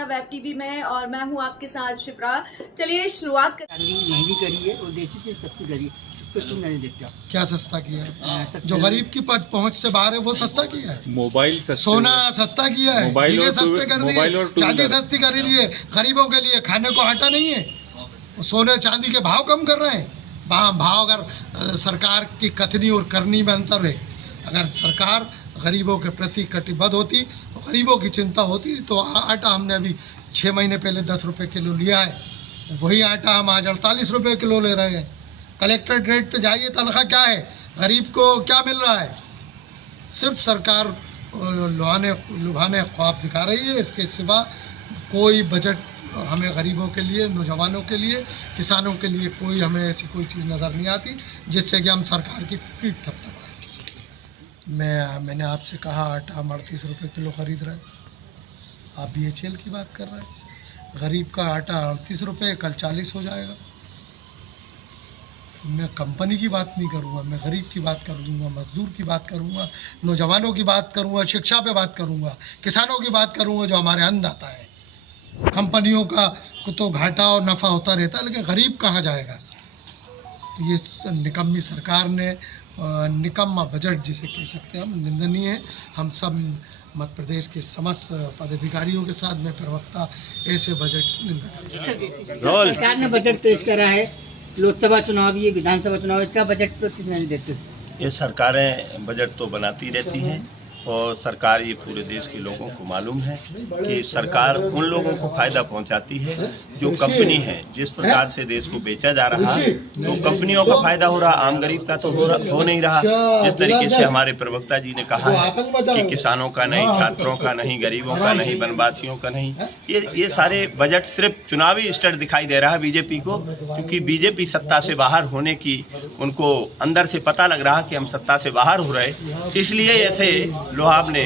दुनिया web TV में और मैं हूं आपके साथ शिप्रा। चलिए शुरुआत कर। चांदी महंगी करी है और देसी चीज सस्ती करी है, इस पर क्यों नहीं देखते आप? क्या सस्ता किया है? जो गरीब की पहुंच से बाहर है वो सस्ता किया है। मोबाइल सोना सस्ता किया है, हीरे सस्ते कर दिए, चांदी सस्ती कर दी है। गरीबों के लिए खाने को आटा नहीं है, सोने चांदी के भाव कम कर रहे हैं। भाव अगर सरकार की कथनी और करनी में अंतर है। अगर सरकार गरीबों के प्रति कटिबद्ध होती, गरीबों की चिंता होती, तो आटा हमने अभी 6 महीने पहले 10 रुपये किलो लिया है, वही आटा हम आज 48 रुपये किलो ले रहे हैं। कलेक्ट्रेट रेट पे जाइए, तनख्वाह क्या है, गरीब को क्या मिल रहा है? सिर्फ सरकार लुभाने ख्वाब दिखा रही है, इसके सिवा कोई बजट हमें गरीबों के लिए, नौजवानों के लिए, किसानों के लिए कोई हमें ऐसी कोई चीज़ नज़र नहीं आती जिससे कि हम सरकार की पीठ थपथपाएं। मैंने आपसे कहा आटा हम 38 रुपये किलो ख़रीद रहे हैं, आप BHL की बात कर रहे हैं। गरीब का आटा 38 रुपये कल 40 हो जाएगा। मैं कंपनी की बात नहीं करूँगा, मैं गरीब की बात करूँगा, मजदूर की बात करूँगा, नौजवानों की बात करूँगा, शिक्षा पे बात करूँगा, किसानों की बात करूँगा जो हमारे अन्नदाता है। कंपनियों का तो घाटा और नफ़ा होता रहता है, लेकिन गरीब कहाँ जाएगा? तो ये निकम्मी सरकार ने निकम्मा बजट जिसे कह सकते हैं हम, निंदनीय है। हम सब मध्य प्रदेश के समस्त पदाधिकारियों के साथ में प्रवक्ता ऐसे बजट की निंदा करते हैं। सरकार ने बजट पेश करा है, लोकसभा चुनाव ये विधानसभा चुनाव, इसका बजट तो किस नहीं देते? ये सरकारें बजट तो बनाती रहती हैं और सरकार ये पूरे देश के लोगों को मालूम है कि सरकार उन लोगों को फायदा पहुंचाती है जो कंपनी है। जिस प्रकार से देश को बेचा जा रहा है तो कंपनियों का फायदा हो रहा, आम गरीब का तो हो नहीं रहा। जिस तरीके से हमारे प्रवक्ता जी ने कहा है कि किसानों का नहीं, छात्रों का नहीं, गरीबों का नहीं, वनवासियों का नहीं, ये सारे बजट सिर्फ चुनावी स्टंट दिखाई दे रहा है बीजेपी को। क्योंकि बीजेपी सत्ता से बाहर होने की उनको अंदर से पता लग रहा कि हम सत्ता से बाहर हो रहे, इसलिए ऐसे लोहाब ने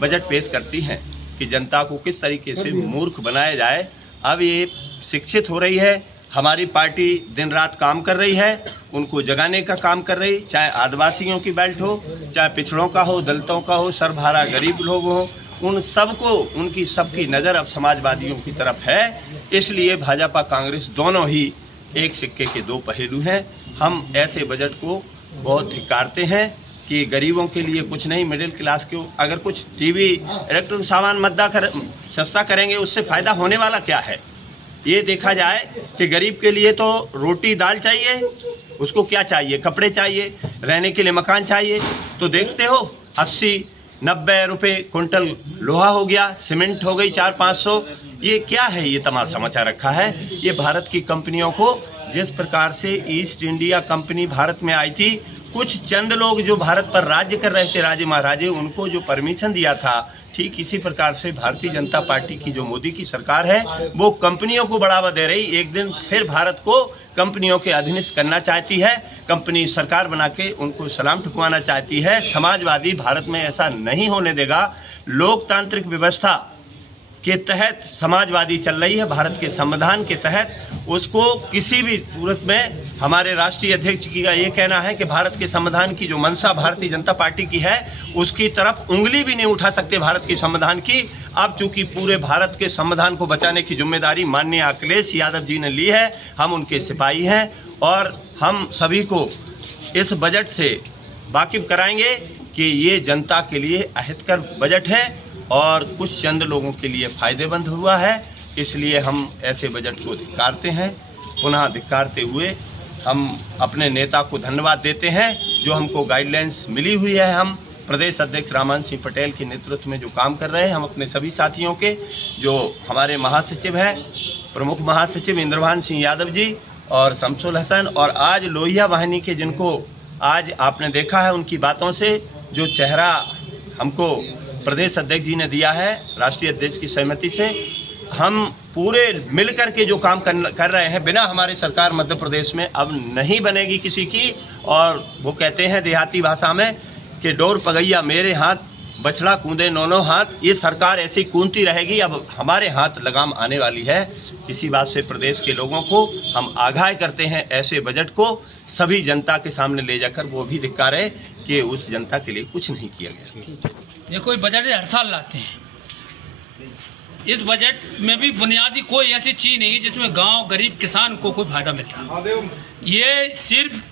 बजट पेश करती हैं कि जनता को किस तरीके से मूर्ख बनाया जाए। अब ये शिक्षित हो रही है, हमारी पार्टी दिन रात काम कर रही है, उनको जगाने का काम कर रही, चाहे आदिवासियों की बेल्ट हो, चाहे पिछड़ों का हो, दलितों का हो, सर्वहारा गरीब लोग हो, उन सबको, उनकी सबकी नज़र अब समाजवादियों की तरफ है। इसलिए भाजपा कांग्रेस दोनों ही एक सिक्के के दो पहलू हैं। हम ऐसे बजट को बहुत धिक्कारते हैं कि गरीबों के लिए कुछ नहीं, मिडिल क्लास को अगर कुछ टीवी, इलेक्ट्रॉनिक सामान सस्ता करेंगे, उससे फ़ायदा होने वाला क्या है? ये देखा जाए कि गरीब के लिए तो रोटी दाल चाहिए, उसको क्या चाहिए? कपड़े चाहिए, रहने के लिए मकान चाहिए। तो देखते हो 80-90 रुपये कुंटल लोहा हो गया, सीमेंट हो गई 400-500। ये क्या है? ये तमाशा मचा रखा है। ये भारत की कंपनियों को, जिस प्रकार से ईस्ट इंडिया कंपनी भारत में आई थी, कुछ चंद लोग जो भारत पर राज्य कर रहे थे, राजे महाराजे, उनको जो परमिशन दिया था, ठीक इसी प्रकार से भारतीय जनता पार्टी की जो मोदी की सरकार है वो कंपनियों को बढ़ावा दे रही। एक दिन फिर भारत को कंपनियों के अधीनस्थ करना चाहती है, कंपनी सरकार बना के उनको सलाम ठुकवाना चाहती है। समाजवादी भारत में ऐसा नहीं होने देगा। लोकतांत्रिक व्यवस्था के तहत समाजवादी चल रही है, भारत के संविधान के तहत। उसको किसी भी सूरत में हमारे राष्ट्रीय अध्यक्ष जी का ये कहना है कि भारत के संविधान की जो मंशा भारतीय जनता पार्टी की है उसकी तरफ उंगली भी नहीं उठा सकते भारत के संविधान की। अब चूंकि पूरे भारत के संविधान को बचाने की जिम्मेदारी माननीय अखिलेश यादव जी ने ली है, हम उनके सिपाही हैं और हम सभी को इस बजट से वाकिफ कराएंगे कि ये जनता के लिए अहितकर बजट है और कुछ चंद लोगों के लिए फ़ायदेमंद हुआ है। इसलिए हम ऐसे बजट को धिक्कारते हैं। पुनः धिक्कारते हुए हम अपने नेता को धन्यवाद देते हैं जो हमको गाइडलाइंस मिली हुई है। हम प्रदेश अध्यक्ष रामान सिंह पटेल के नेतृत्व में जो काम कर रहे हैं, हम अपने सभी साथियों के, जो हमारे महासचिव हैं, प्रमुख महासचिव इंद्रभान सिंह यादव जी और शमसुल हसन, और आज लोहिया वाहिनी के जिनको आज आपने देखा है, उनकी बातों से जो चेहरा हमको प्रदेश अध्यक्ष जी ने दिया है, राष्ट्रीय अध्यक्ष की सहमति से, हम पूरे मिलकर के जो काम कर रहे हैं, बिना हमारे सरकार मध्य प्रदेश में अब नहीं बनेगी किसी की। और वो कहते हैं देहाती भाषा में कि डोर पगैया मेरे हाथ, बछड़ा कूदे नौनों हाथ। ये सरकार ऐसी कूदती रहेगी, अब हमारे हाथ लगाम आने वाली है। इसी बात से प्रदेश के लोगों को हम आगाह करते हैं, ऐसे बजट को सभी जनता के सामने ले जाकर वो भी धिक्कारे कि उस जनता के लिए कुछ नहीं किया गया। ये कोई बजट हर साल लाते हैं, इस बजट में भी बुनियादी कोई ऐसी चीज़ नहीं है जिसमें गांव गरीब किसान को कोई फायदा मिल रहा है। ये सिर्फ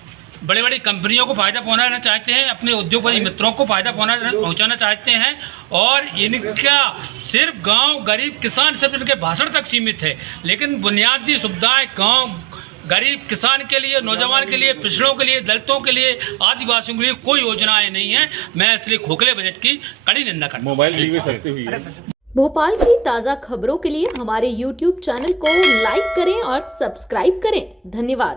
बड़े बड़ी कंपनियों को फायदा पहुंचाना चाहते हैं, अपने उद्योगपति मित्रों को फायदा पहुंचाना चाहते हैं, और इनका सिर्फ गांव गरीब किसान सिर्फ इनके भाषण तक सीमित है। लेकिन बुनियादी सुविधाएं गांव गरीब किसान के लिए, नौजवान के लिए, पिछड़ों के लिए, दलितों के लिए, आदिवासियों के लिए कोई योजनाएं नहीं है। मैं इसलिए खोखले बजट की कड़ी निंदा करता हूं। मोबाइल टीवी सस्ती हुई है। भोपाल की ताज़ा खबरों के लिए हमारे YouTube चैनल को लाइक करें और सब्सक्राइब करें। धन्यवाद।